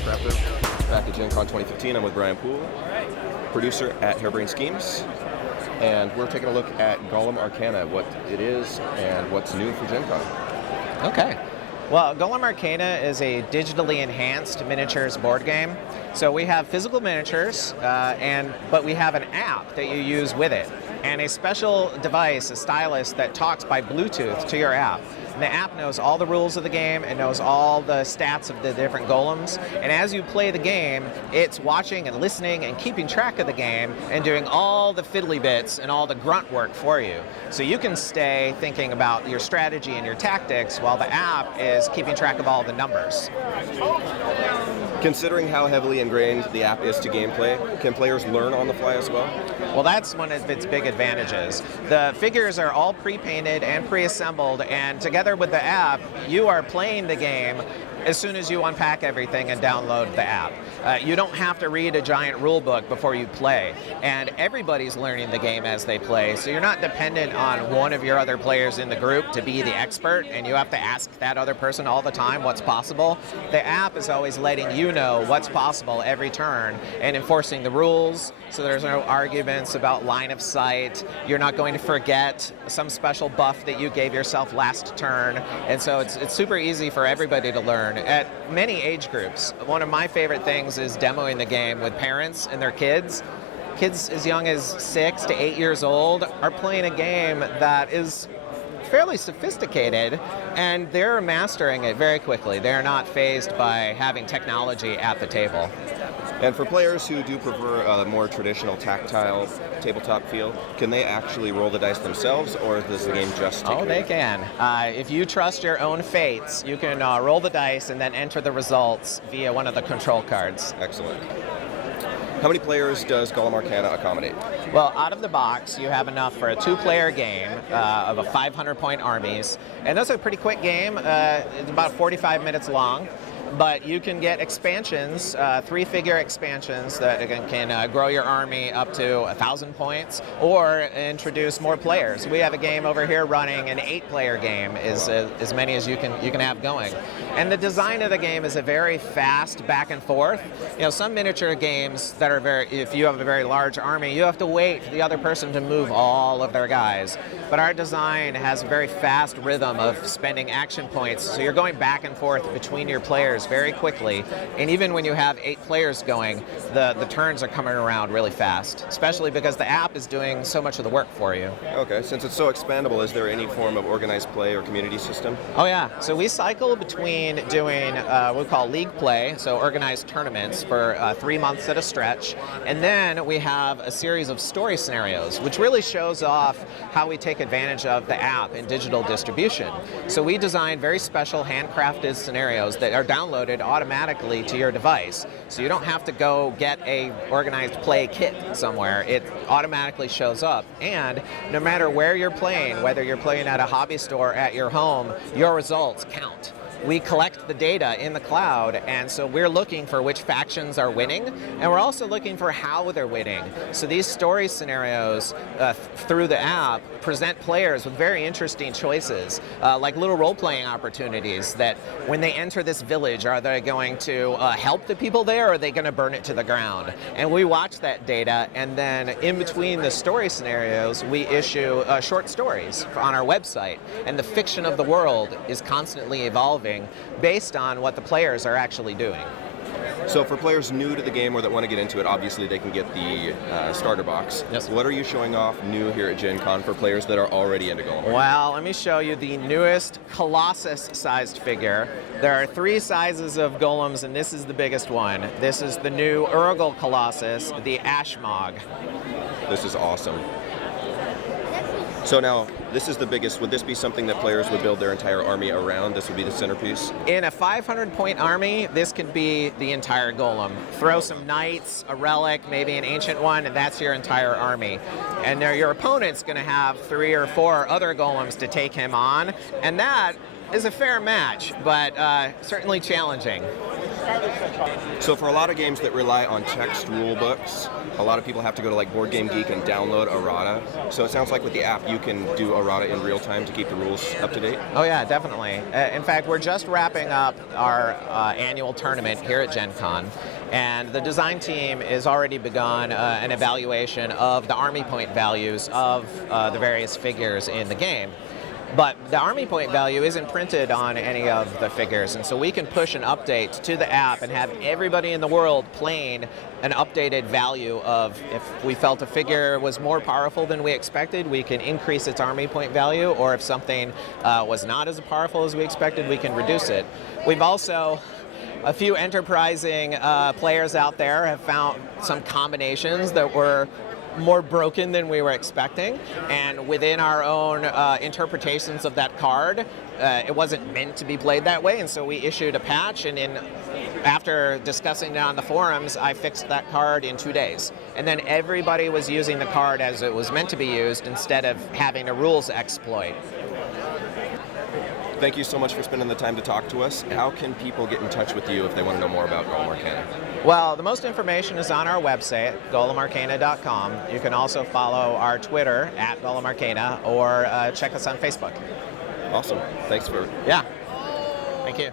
TechRaptor, back at GenCon 2015. I'm with Brian Poel, producer at Harebrained Schemes, and we're taking a look at Golem Arcana, what it is and what's new for GenCon. Okay. Well, Golem Arcana is a digitally enhanced miniatures board game. So we have physical miniatures, but we have an app that you use with it, and a special device, a stylus that talks by Bluetooth to your app. And the app knows all the rules of the game, it knows all the stats of the different golems, and as you play the game, it's watching and listening and keeping track of the game and doing all the fiddly bits and all the grunt work for you. So you can stay thinking about your strategy and your tactics while the app is keeping track of all the numbers. Considering how heavily ingrained the app is to gameplay, can players learn on the fly as well? Well, that's one of its big advantages. The figures are all pre-painted and pre-assembled, and together with the app, you are playing the game as soon as you unpack everything and download the app. You don't have to read a giant rule book before you play, and everybody's learning the game as they play, so you're not dependent on one of your other players in the group to be the expert, and you have to ask that other person all the time what's possible. The app is always letting you know what's possible every turn and enforcing the rules, so there's no arguments about line of sight. You're not going to forget some special buff that you gave yourself last turn, and so it's super easy for everybody to learn at many age groups. One of my favorite things is demoing the game with parents and their kids. Kids as young as 6 to 8 years old are playing a game that is fairly sophisticated, and they're mastering it very quickly. They're not fazed by having technology at the table. And for players who do prefer a more traditional tactile tabletop feel, can they actually roll the dice themselves, or does the game just take Oh, they can. If you trust your own fates, you can roll the dice and then enter the results via one of the control cards. Excellent. How many players does Golem Arcana accommodate? Well, out of the box, you have enough for a 2-player game of a 500-point armies, and that's a pretty quick game. It's about 45 minutes long. But you can get expansions, 3-figure expansions that can grow your army up to 1,000 points, or introduce more players. We have a game over here running an 8-player game, is as many as you can have going. And the design of the game is a very fast back and forth. You know, some miniature games that are if you have a very large army, you have to wait for the other person to move all of their guys. But our design has a very fast rhythm of spending action points, so you're going back and forth between your players very quickly, and even when you have 8 players going, the turns are coming around really fast, especially because the app is doing so much of the work for you. Okay, since it's so expandable, is there any form of organized play or community system? Oh yeah, so we cycle between doing what we call league play, so organized tournaments for 3 months at a stretch, and then we have a series of story scenarios, which really shows off how we take advantage of the app in digital distribution. So we design very special handcrafted scenarios that are downloaded automatically to your device. So you don't have to go get a organized play kit somewhere. It automatically shows up. And no matter where you're playing, whether you're playing at a hobby store, at your home, your results count. We collect the data in the cloud, and so we're looking for which factions are winning, and we're also looking for how they're winning. So these story scenarios through the app present players with very interesting choices, like little role-playing opportunities that when they enter this village, are they going to help the people there, or are they going to burn it to the ground? And we watch that data, and then in between the story scenarios, we issue short stories on our website, and the fiction of the world is constantly evolving based on what the players are actually doing. So for players new to the game or that want to get into it, obviously they can get the starter box. Yes. What are you showing off new here at GenCon for players that are already into Golem? Well, let me show you the newest Colossus-sized figure. There are 3 sizes of golems, and this is the biggest one. This is the new Urgal Colossus, the Ashmough. This is awesome. So now, this is the biggest. Would this be something that players would build their entire army around? This would be the centerpiece? In a 500-point army, this could be the entire golem. Throw some knights, a relic, maybe an ancient one, and that's your entire army. And your opponent's going to have 3 or 4 other golems to take him on, and that is a fair match, but certainly challenging. So for a lot of games that rely on text rule books, a lot of people have to go to like Board Game Geek and download errata. So it sounds like with the app you can do errata in real time to keep the rules up to date. Oh yeah, definitely. In fact, we're just wrapping up our annual tournament here at GenCon, and the design team has already begun an evaluation of the army point values of the various figures in the game. But the army point value isn't printed on any of the figures, and so we can push an update to the app and have everybody in the world playing an updated value of, if we felt a figure was more powerful than we expected, we can increase its army point value, or if something was not as powerful as we expected, we can reduce it. We've also, a few enterprising players out there have found some combinations that were more broken than we were expecting, and within our own interpretations of that card, it wasn't meant to be played that way, and so we issued a patch, and after discussing it on the forums, I fixed that card in 2 days. And then everybody was using the card as it was meant to be used instead of having a rules exploit. Thank you so much for spending the time to talk to us. How can people get in touch with you if they want to know more about Golem Arcana? Well, the most information is on our website, golemarcana.com. You can also follow our Twitter at Golem Arcana, or check us on Facebook. Awesome. Thanks for... Yeah. Thank you.